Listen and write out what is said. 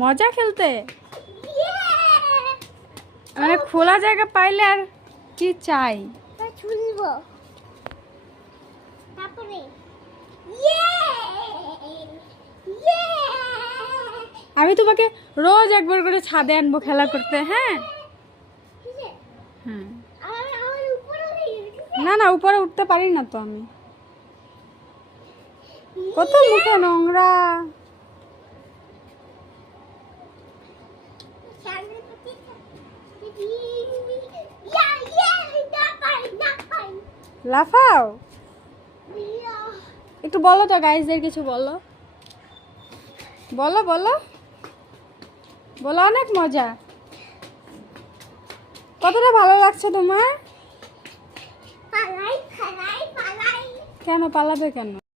মজা খেলতে মানে খোলা জায়গা পাইলে আর কি চাই। আমি তোমাকে রোজ একবার করে ছাদে আনবো খেলা করতে। হ্যাঁ হ্যাঁ, না না উপরে উঠতে পারি না তো আমি, কত মুখে নোংরা। লাফাও একটু, বলো তো গাইজদের কিছু বলো, বলো বলো বলো। অনেক মজা, কতটা ভালো লাগছে তোমার? কেন পালাবে কেন?